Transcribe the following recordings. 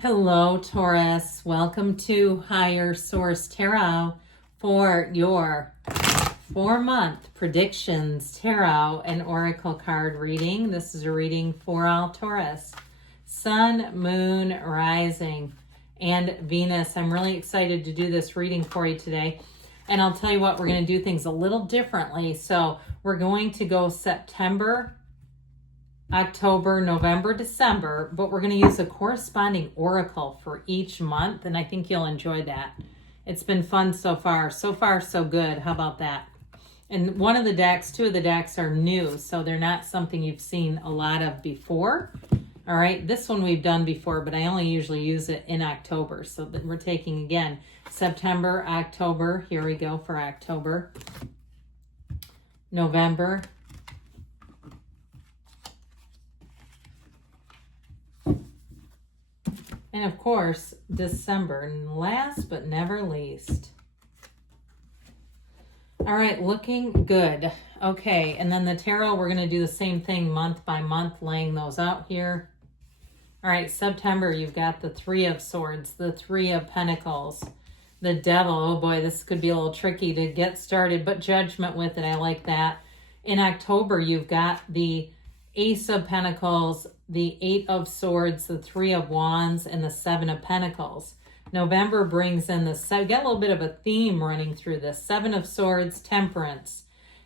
Hello, Taurus. Welcome to Higher Source Tarot for your 4-month predictions tarot and oracle card reading. This is a reading for all Taurus. Sun, Moon, Rising, and Venus. I'm really excited to do this reading for you today. And I'll tell you what, we're going to do things a little differently. So we're going to go September, October, November, December, but we're going to use a corresponding oracle for each month, and I think you'll enjoy that. It's been fun so far. So far, so good. How about that? And two of the decks are new, so they're not something you've seen a lot of before. All right, this one we've done before, but I only usually use it in October. So that we're taking, again, September, October. Here we go for October. November. And of course, December, and last but never least. All right, looking good. Okay, and then the tarot, we're going to do the same thing month by month, laying those out here. All right, September, you've got the Three of Swords, the Three of Pentacles, the Devil. Oh boy, this could be a little tricky to get started, but Judgment with it. I like that. In October, you've got the Ace of Pentacles, the Eight of Swords, the Three of Wands, and the Seven of Pentacles. November brings in got a little bit of a theme running through this. Seven of Swords, Temperance,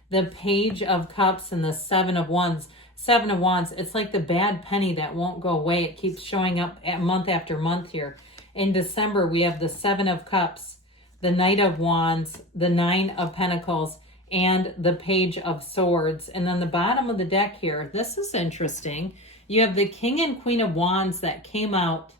the Page of Cups, and the Seven of Wands. Seven of Wands, it's like the bad penny that won't go away. It keeps showing up month after month here. In December, we have the Seven of Cups, the Knight of Wands, the Nine of Pentacles, and the Page of Swords. And then the bottom of the deck here, this is interesting. You have the King and Queen of Wands that came out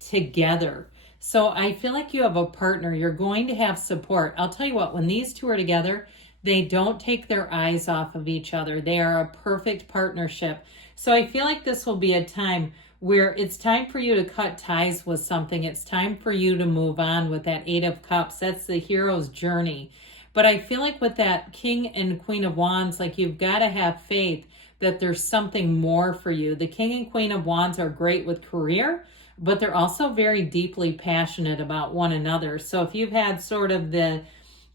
together. So I feel like you have a partner. You're going to have support. I'll tell you what, when these two are together, they don't take their eyes off of each other. They are a perfect partnership. So I feel like this will be a time where it's time for you to cut ties with something. It's time for you to move on with that Eight of Cups. That's the hero's journey. But I feel like with that King and Queen of Wands, like you've got to have faith that there's something more for you. The King and Queen of Wands are great with career, but they're also very deeply passionate about one another. So if you've had sort of the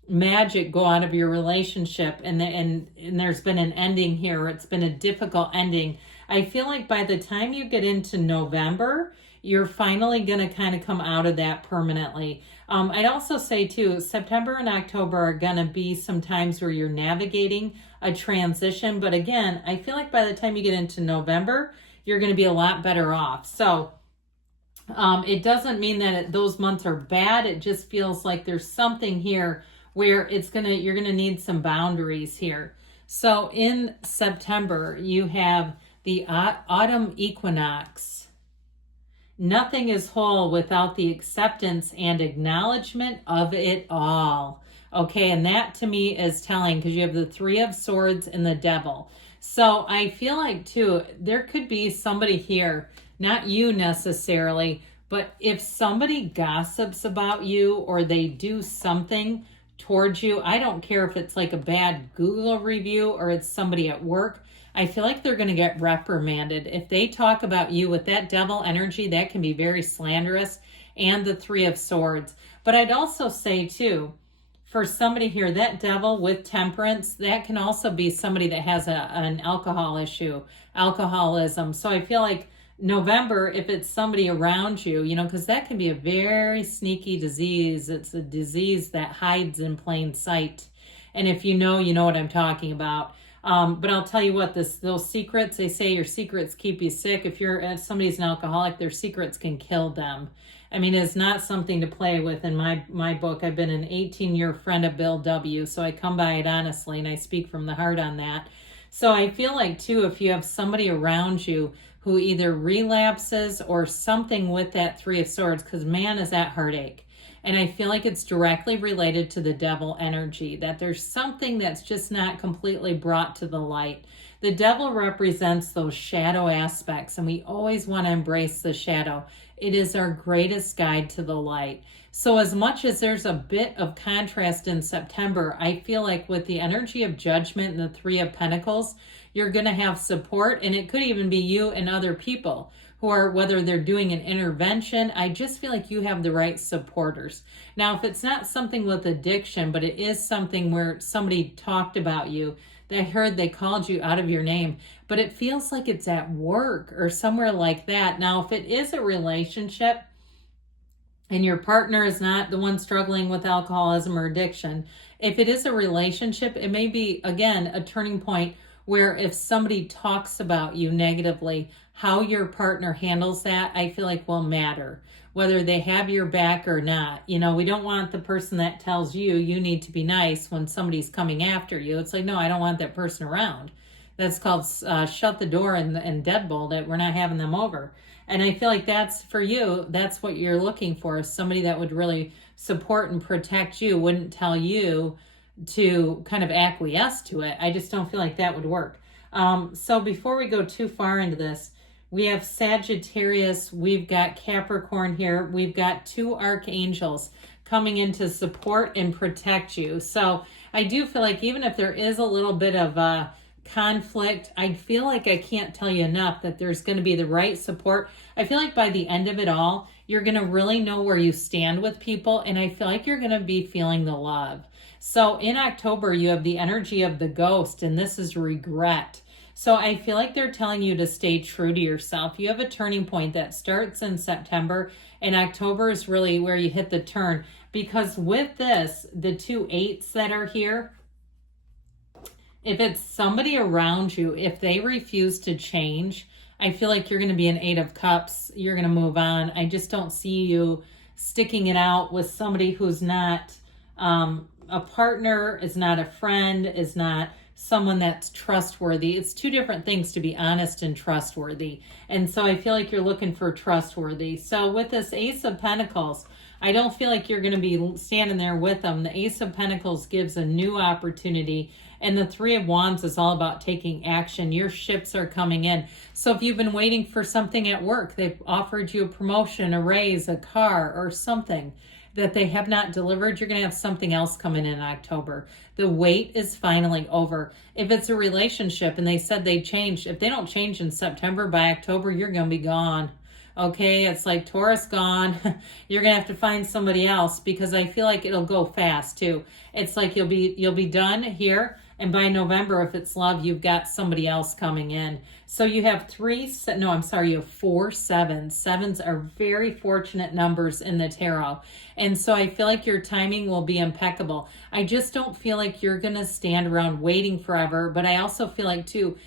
magic go out of your relationship and there's been an ending here, or it's been a difficult ending, I feel like by the time you get into November, you're finally going to kind of come out of that permanently. I'd also say too, September and October are going to be some times where you're navigating a transition. But again, I feel like by the time you get into November, you're going to be a lot better off. So it doesn't mean that those months are bad. It just feels like there's something here where you're going to need some boundaries here. So in September, you have the autumn equinox. Nothing is whole without the acceptance and acknowledgement of it all. Okay, and that to me is telling, because you have the Three of Swords and the Devil. So I feel like too, there could be somebody here, not you necessarily, but if somebody gossips about you or they do something towards you, I don't care if it's like a bad Google review or it's somebody at work, I feel like they're going to get reprimanded. If they talk about you with that devil energy, that can be very slanderous, and the Three of Swords. But I'd also say too, for somebody here, that devil with temperance, that can also be somebody that has an alcohol issue, alcoholism. So I feel like November, if it's somebody around you, because that can be a very sneaky disease. It's a disease that hides in plain sight. And if you know what I'm talking about. But I'll tell you what, those secrets, they say your secrets keep you sick. If somebody's an alcoholic, their secrets can kill them. I mean, it's not something to play with. In my book, I've been an 18-year friend of Bill W., so I come by it honestly, and I speak from the heart on that. So I feel like, too, if you have somebody around you who either relapses or something with that Three of Swords, because man, is that heartache. And I feel like it's directly related to the devil energy, that there's something that's just not completely brought to the light. The devil represents those shadow aspects, and we always want to embrace the shadow. It is our greatest guide to the light. So as much as there's a bit of contrast in September, I feel like with the energy of Judgment and the Three of Pentacles, you're going to have support, and it could even be you and other people who are, whether they're doing an intervention, I just feel like you have the right supporters. Now, if it's not something with addiction, but it is something where somebody talked about you, they heard they called you out of your name, but it feels like it's at work or somewhere like that. Now, if it is a relationship and your partner is not the one struggling with alcoholism or addiction, if it is a relationship, it may be, again, a turning point where if somebody talks about you negatively, how your partner handles that, I feel like will matter, whether they have your back or not. You know, we don't want the person that tells you you need to be nice when somebody's coming after you. It's like, no, I don't want that person around. That's called shut the door and deadbolt it. We're not having them over. And I feel like that's for you, that's what you're looking for, is somebody that would really support and protect you, wouldn't tell you to kind of acquiesce to it. I just don't feel like that would work. So before we go too far into this, we have Sagittarius, we've got Capricorn here, we've got 2 archangels coming in to support and protect you. So I do feel like even if there is a little bit of conflict, I feel like I can't tell you enough that there's going to be the right support. I feel like by the end of it all, you're going to really know where you stand with people, and I feel like you're going to be feeling the love. So in October, you have the energy of the ghost, and this is regret. So I feel like they're telling you to stay true to yourself. You have a turning point that starts in September, and October is really where you hit the turn, because with this, the 2 8s that are here, if it's somebody around you, if they refuse to change, I feel like you're going to be an 8 of Cups. You're going to move on. I just don't see you sticking it out with somebody who's not a partner, is not a friend, is not someone that's trustworthy. It's 2 different things to be honest and trustworthy. And so I feel like you're looking for trustworthy. So with this Ace of Pentacles, I don't feel like you're going to be standing there with them. The Ace of Pentacles gives a new opportunity, and the 3 of Wands is all about taking action. Your ships are coming in. So if you've been waiting for something at work, they've offered you a promotion, a raise, a car, or something that they have not delivered, you're going to have something else coming in October. The wait is finally over. If it's a relationship and they said they changed, if they don't change in September, by October, you're going to be gone. Okay, it's like Taurus gone. You're going to have to find somebody else, because I feel like it'll go fast too. It's like you'll be done here, and by November, if it's love, you've got somebody else coming in. So you have you have 4 sevens. Sevens are very fortunate numbers in the tarot. And so I feel like your timing will be impeccable. I just don't feel like you're going to stand around waiting forever. But I also feel like too,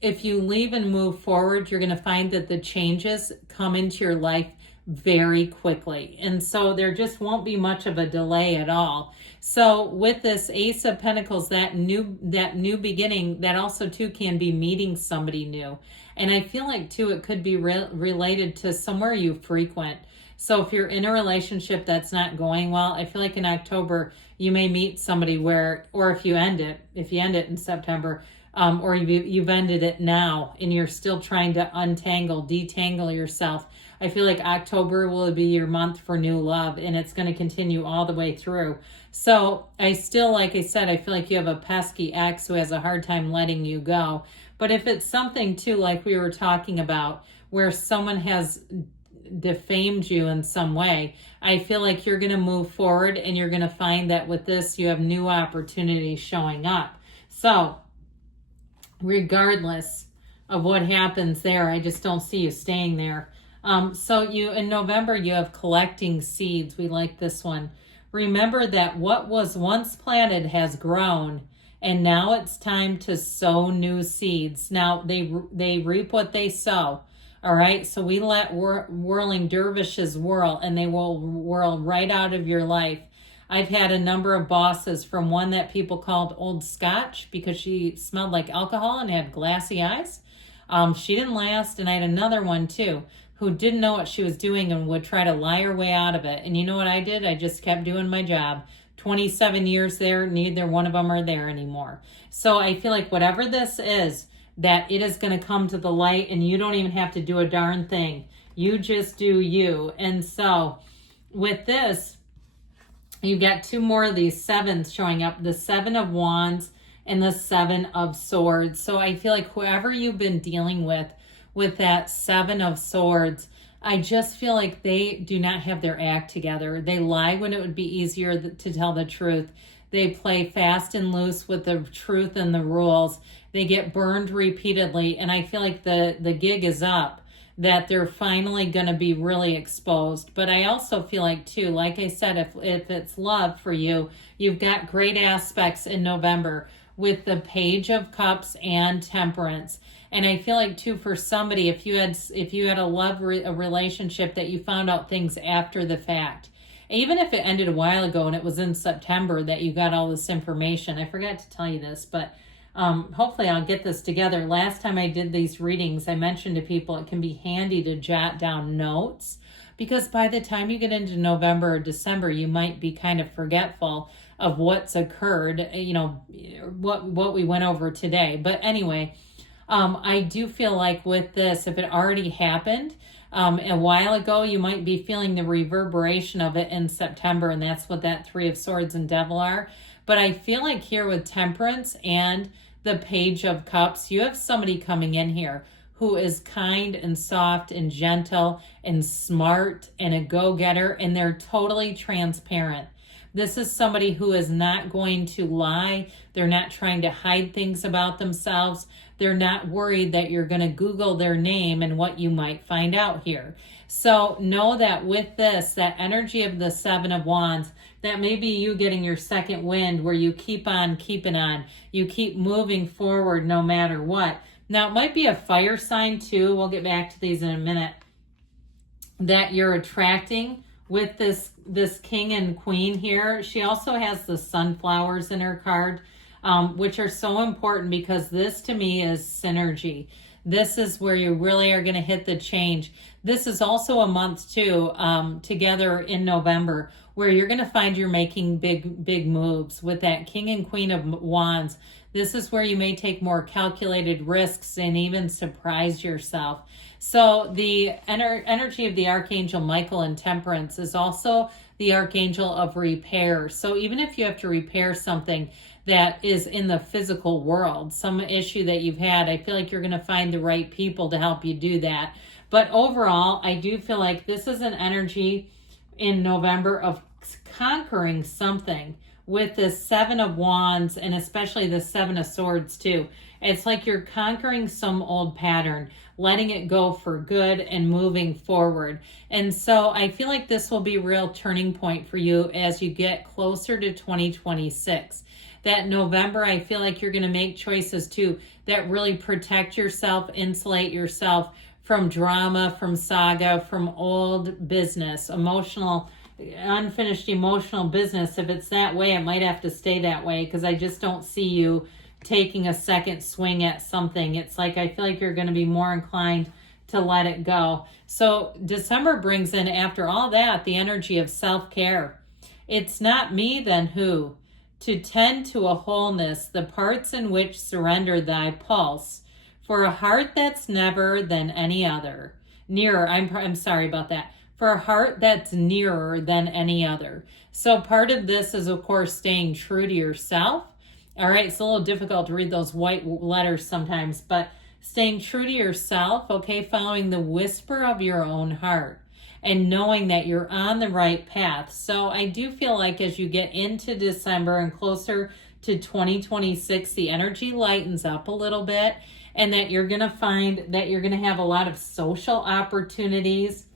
if you leave and move forward, you're going to find that the changes come into your life very quickly. And so there just won't be much of a delay at all. So with this Ace of Pentacles, that new beginning, that also too can be meeting somebody new. And I feel like too, it could be related to somewhere you frequent. So if you're in a relationship that's not going well, I feel like in October, you may meet somebody where, or if you end it in September, or you've ended it now and you're still trying to detangle yourself, I feel like October will be your month for new love, and it's going to continue all the way through. So I still, like I said, I feel like you have a pesky ex who has a hard time letting you go. But if it's something too, like we were talking about, where someone has defamed you in some way, I feel like you're going to move forward, and you're going to find that with this, you have new opportunities showing up. So regardless of what happens there, I just don't see you staying there. So in November, you have collecting seeds. We like this one. Remember that what was once planted has grown, and now it's time to sow new seeds. Now they reap what they sow. All right. So we let whirling dervishes whirl, and they will whirl right out of your life. I've had a number of bosses, from one that people called Old Scotch because she smelled like alcohol and had glassy eyes. She didn't last. And I had another one too, who didn't know what she was doing and would try to lie her way out of it. And you know what I did? I just kept doing my job. 27 years there, neither one of them are there anymore. So I feel like whatever this is, that it is going to come to the light, and you don't even have to do a darn thing. You just do you. And so with this, you've got 2 more of these 7s showing up, the 7 of Wands and the 7 of Swords. So I feel like whoever you've been dealing with with that Seven of Swords. I just feel like they do not have their act together. They lie when it would be easier to tell the truth. They play fast and loose with the truth and the rules. They get burned repeatedly, and I feel like the gig is up, that they're finally going to be really exposed. But I also feel like, too, like I said, if it's love for you, you've got great aspects in November with the Page of Cups and Temperance. And I feel like, too, for somebody, if you had a relationship that you found out things after the fact, even if it ended a while ago and it was in September that you got all this information. I forgot to tell you this, but hopefully I'll get this together. Last time I did these readings, I mentioned to people it can be handy to jot down notes, because by the time you get into November or December, you might be kind of forgetful of what's occurred, what we went over today. But anyway, I do feel like with this, if it already happened a while ago, you might be feeling the reverberation of it in September, and that's what that Three of Swords and Devil are. But I feel like here with Temperance and the Page of Cups, you have somebody coming in here who is kind and soft and gentle and smart and a go-getter, and they're totally transparent. This is somebody who is not going to lie. They're not trying to hide things about themselves. They're not worried that you're going to Google their name and what you might find out here. So know that with this, that energy of the Seven of Wands, that may be you getting your second wind where you keep on keeping on. You keep moving forward no matter what. Now, it might be a fire sign too. We'll get back to these in a minute. That you're attracting with this King and Queen here. She also has the sunflowers in her card, which are so important because this to me is synergy. This is where you really are going to hit the change. This is also a month too, together in November, where you're going to find you're making big moves with that King and Queen of Wands. This is where you may take more calculated risks and even surprise yourself. So the energy of the Archangel Michael in Temperance is also the Archangel of repair. So even if you have to repair something that is in the physical world, some issue that you've had, I feel like you're going to find the right people to help you do that. But overall, I do feel like this is an energy in November of conquering something with this Seven of Wands, and especially the Seven of Swords too. It's like you're conquering some old pattern, letting it go for good and moving forward. And so I feel like this will be a real turning point for you as you get closer to 2026. That November, I feel like you're going to make choices too that really protect yourself, insulate yourself from drama, from saga, from old business, unfinished emotional business. If it's that way, it might have to stay that way, because I just don't see you taking a second swing at something. It's like I feel like you're going to be more inclined to let it go. So December brings in, after all that, the energy of self-care. It's not me, then who? To tend to a wholeness, the parts in which surrender thy pulse, for a heart that's never than any other. Nearer, I'm sorry about that. For a heart that's nearer than any other. So part of this is, of course, staying true to yourself. All right, it's a little difficult to read those white letters sometimes, but staying true to yourself, okay, following the whisper of your own heart and knowing that you're on the right path. So I do feel like as you get into December and closer to 2026, the energy lightens up a little bit, and that you're going to find that you're going to have a lot of social opportunities.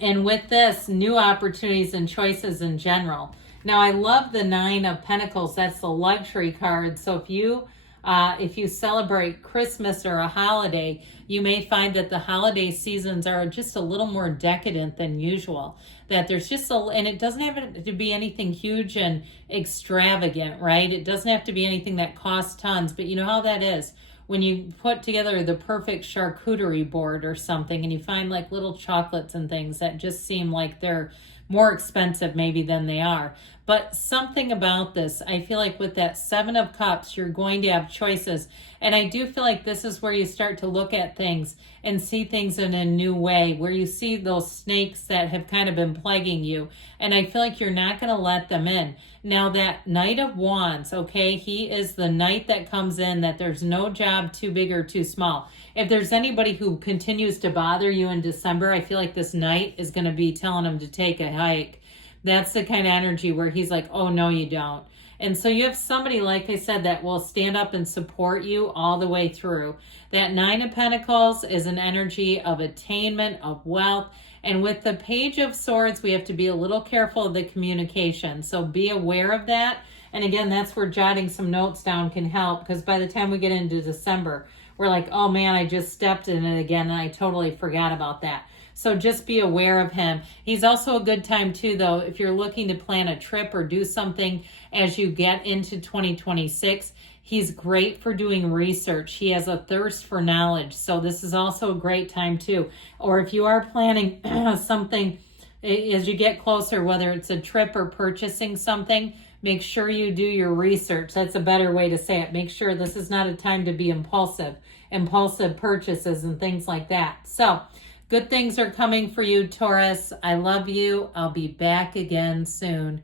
And with this, new opportunities and choices in general. Now, I love the Nine of Pentacles. That's the luxury card. So if you celebrate Christmas or a holiday, you may find that the holiday seasons are just a little more decadent than usual. That there's just and it doesn't have to be anything huge and extravagant, right? It doesn't have to be anything that costs tons, but you know how that is. When you put together the perfect charcuterie board or something, and you find like little chocolates and things that just seem like they're more expensive maybe than they are. But something about this, I feel like with that 7 of Cups, you're going to have choices. And I do feel like this is where you start to look at things and see things in a new way, where you see those snakes that have kind of been plaguing you. And I feel like you're not going to let them in. Now that Knight of Wands, okay, he is the knight that comes in, that there's no job too big or too small. If there's anybody who continues to bother you in December, I feel like this knight is going to be telling them to take a hike. That's the kind of energy where he's like, oh, no, you don't. And so you have somebody, like I said, that will stand up and support you all the way through. That 9 of Pentacles is an energy of attainment, of wealth. And with the Page of Swords, we have to be a little careful of the communication. So be aware of that. And again, that's where jotting some notes down can help, because by the time we get into December, we're like, oh man, I just stepped in it again and I totally forgot about that. So just be aware of him. He's also a good time too, though, if you're looking to plan a trip or do something as you get into 2026. He's great for doing research. He has a thirst for knowledge. So this is also a great time too. Or if you are planning something as you get closer, whether it's a trip or purchasing something, make sure you do your research. That's a better way to say it. Make sure this is not a time to be impulsive purchases and things like that. So good things are coming for you, Taurus. I love you. I'll be back again soon.